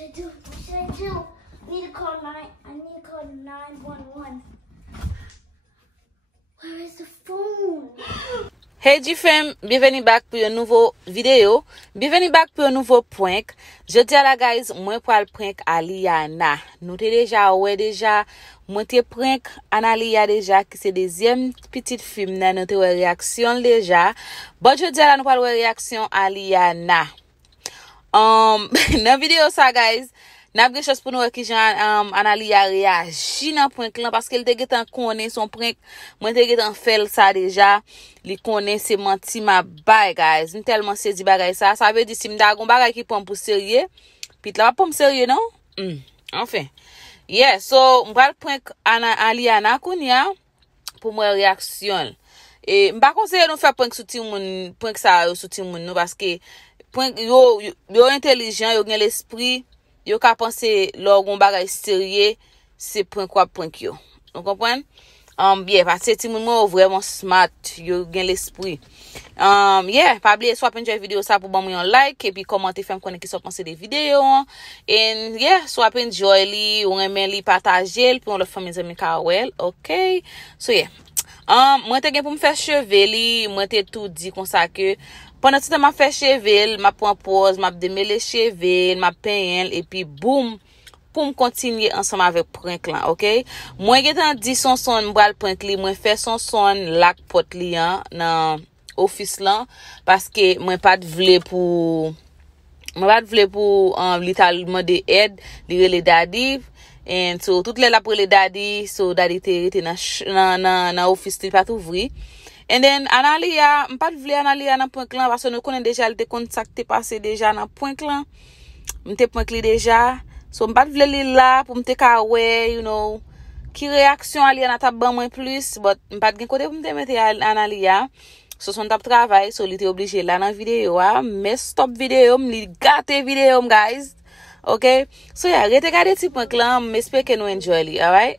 should I do? What should I do? I need to call 911. Where is the phone? Hey G-Fam, bienvenue back pour un nouveau vidéo. Bienvenue back pour un nouveau prank. Je dis à la guys, moi pour le prank Aliana. Nous t'ai déjà moi t'ai prank Analia déjà qui c'est deuxième petite film nan nous t'ai réaction déjà. Bon je dis à la nous parle réaction Aliana. Dans vidéo ça guys, n'a pas chose pour nous qui Jean Analia réagi dans prank là parce qu'elle te getan connaît son prank, moi te getan fait ça déjà. Li connaît c'est menti ma bye guys. Nous tellement saisi bagay ça veut dire si m'da gon bagay qui prend pour sérieux, puis là pas pour sérieux non? Enfin. Yeah, so m'pral prank Aliana kounya pour moi réaction. Et m'pa conseiller nous faire prank sou ti moun, prank ça sou ti moun nou parce que prank yo intelligent, yo gen l'esprit, yo ka penser lor gon bagay sérieux, c'est prank quoi prank yo. Vous comprenez? Yeah, parce que ti moun mo vraiment smart, yo gen l'esprit. Yeah, pas oublier soit enjoy vidéo ça pour bon un like et puis commenter faire me connaître qui sont penser des vidéos. And yeah, soit enjoy li, ou aimer li partager puis on le fait mes amis Kawel, OK? So yeah. Moi te gen pour me faire cheveux li, moi te tout dit comme ça que pendant tout temps m'a fait cheveux, m'a prend pause, m'a démêler cheveux, m'a peindre et puis boum pour me continuer ensemble avec prank là, OK? Moi getan dit son m'bral prank li, moi fait son lak pot li nan office là parce que moi pas de vle pour littéralement de aide, li rele daddy and so tout les la pour les daddy, so daddy te nan office li pas ouvri. And then Analia, m'pas vle Analia nan prank là parce que nous connaît déjà, elle te contacté passé déjà nan prank là. M'te prank li déjà. So m'pas vle li là pour m'te ka wè, you know, qui réaction Aliana t'a ban moins plus, but m'pas gen côté pour m'te mettre Analia. So son tap travail, so li te obligé là dans vidéo mais stop vidéo, li gâté vidéo guys. OK? So yeah, rete gade ti prank là, m'espère que nous enjoy li, all right?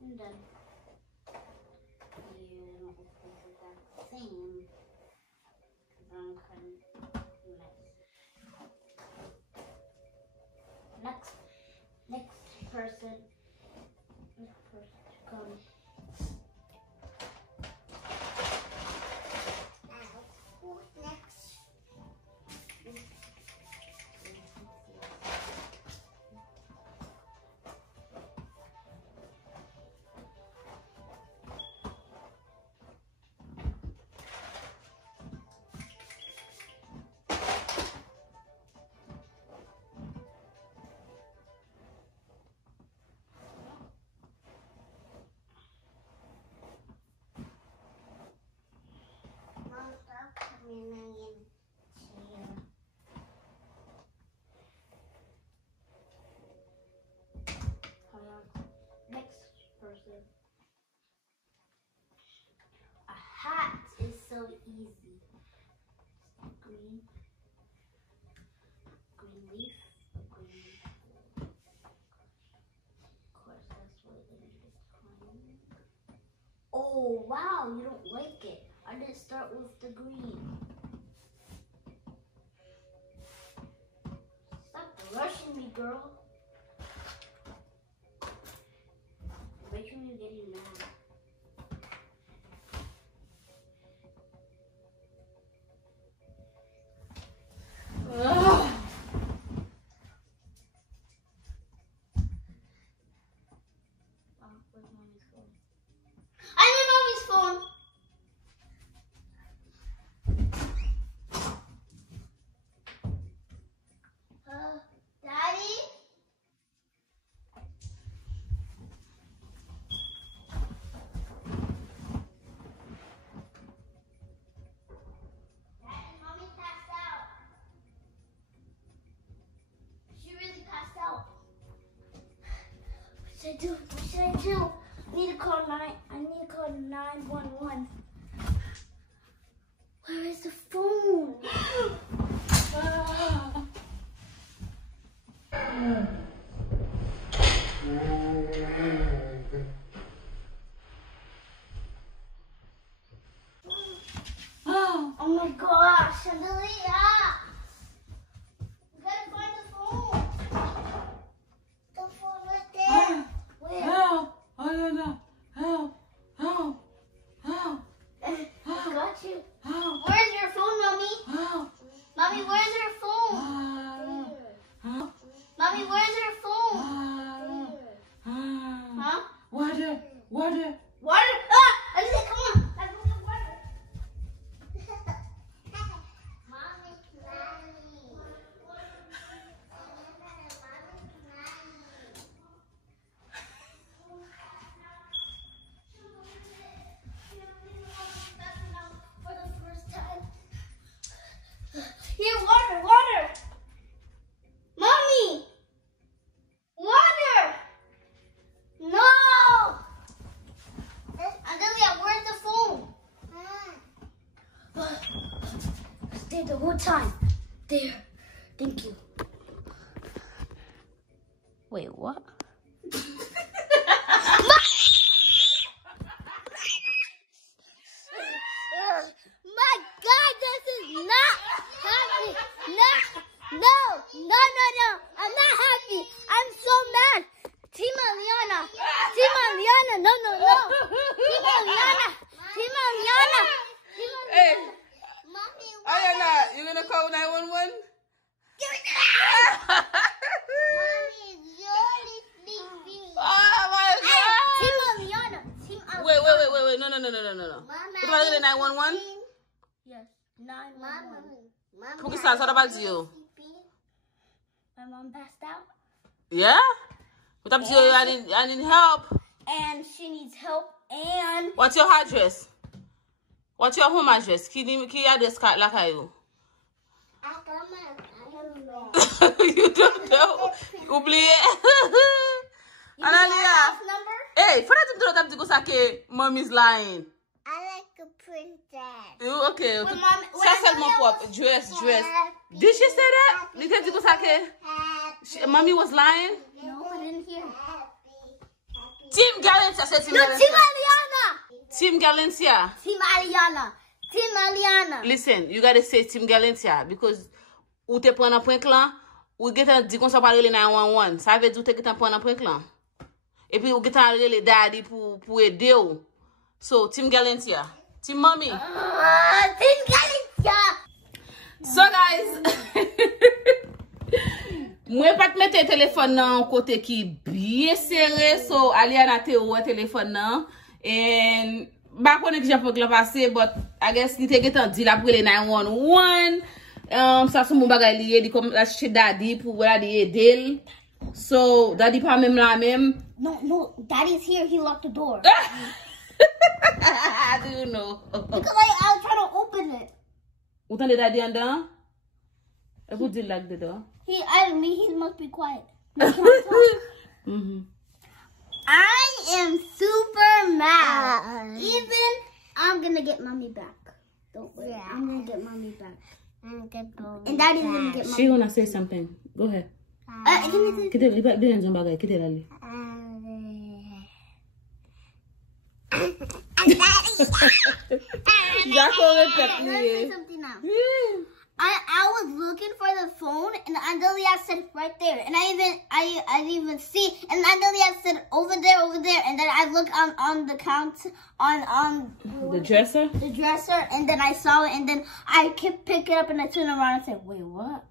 I'm done. Next person come. Next person. A hat is so easy. Green leaf. Of course, that's what it is. Oh wow, you don't like it. I didn't start with the green. Stop rushing me, girl. Making me getting mad. Ugh. Where's mommy's phone? I need mommy's phone. Daddy? Mommy passed out. She really passed out. What should I do? What should I do? I need to call 911. Where is the phone? Mommy, where's your phone? Huh? Water. Water? Ah! Aliyah, come on. Let's go get water. Mommy. For the first time. Here, water. Mommy. Water. No. Adelia, where's the phone? Stay the whole time. There. Thank you. Wait, what? My God, this is not happy. No. I'm not happy. I'm so mad. Team Aliana. No. Team Aliana. Hey, Mommy, Ayana, you gonna call 911? give me that. Mommy, you're sleeping. Oh my God! Team Aliana. Wait. No. Mama, What about the 911? yes. 911. What about you? My mom passed out. Yeah? What happened to you? I need help. And she needs help. And What's your address? What's your home address? Ki address card la kayo? I don't know. You don't know? Oublié. You know my Analia. house number? Hey, for that to tap to go sake, mommy's lying. I like a princess. Okay. When mom- when Ça seulement Analia pop. was Dress. happy, Did she say that? Did she go sake? Mommy was lying? No, I didn't hear. Team Galentia said Team No, Galentia. Team Aliana. Team Galentia. Team Aliana. Listen, you gotta say Team Galentia because ou te prend un point là, ou get un dit qu'on soit parler 911. Ça veut dire ou te get un point un point là. Et puis ou get un relé daddy pour aider ou. So Team Galentia. Team Mommy. Team Galicia. So guys, moi pas te mettre téléphone nan côté qui bien serré, so Aliana te ou téléphone nan and ba konnen ki j'apon la passé, but I guess li te getan di la pou le 911. Ça son mon bagay lié di comme la chez daddy pour wala di edel. So daddy pas même la même. No, Daddy's here. He locked the door. I do know. Because I was trying to open it. Ou tande daddy en dedans? E pou di lock the door? He must be quiet. No, can I talk? Mhm. I am super mad. Even I'm gonna get mommy back. Don't worry. Yeah. I'm gonna get mommy back. And Daddy's gonna get mommy. She wanna say something. Go ahead. Give me Kita libat dia yang bagay, kita lali. Something now. I was looking for the phone and Andelia said right there, and I didn't even see, and Andelia said over there, and then I looked on the count on The dresser? the dresser, and then I saw it, and then I kept picking it up, and I turned around and said, wait, what?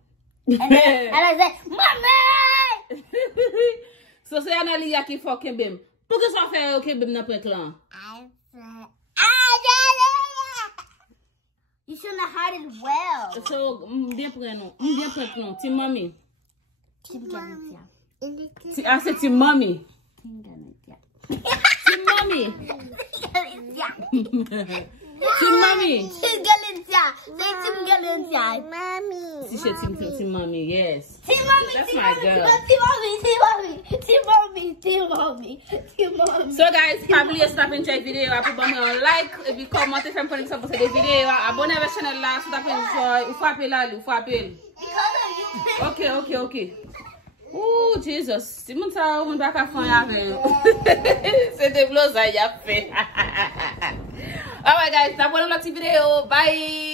And I said, Mommy! So say Analia ki fò kembem. Pou ke sa fè yo kembem nan pek lan? I said, you shouldn't have had it well. So, bien prè non. Bien prè non. Ti mami. Team Galicia. Se ti mami. Team Galicia. Ti mami. Ti mami. Team Galicia. Say Team Galicia. Mommy. Si she ti mami, yes. Team Mommy. That's Team my Mommy. girl. Team Mommy. Team Mommy. Team Mommy. Team Mommy. Team Mommy. So guys, probably stop enjoy video. Apo ba mwen like, e bi comment fèm pou sa poste de video. Abonne ve channel la, sou ta pen enjoy. Ou frappe la li, ou frappe el. Because of you. Ok. Ouh, Jesus. Si moun sa ou moun baka fon ya fe. Se te blosa ya fe. Alright guys, abonne la ti video. Bye.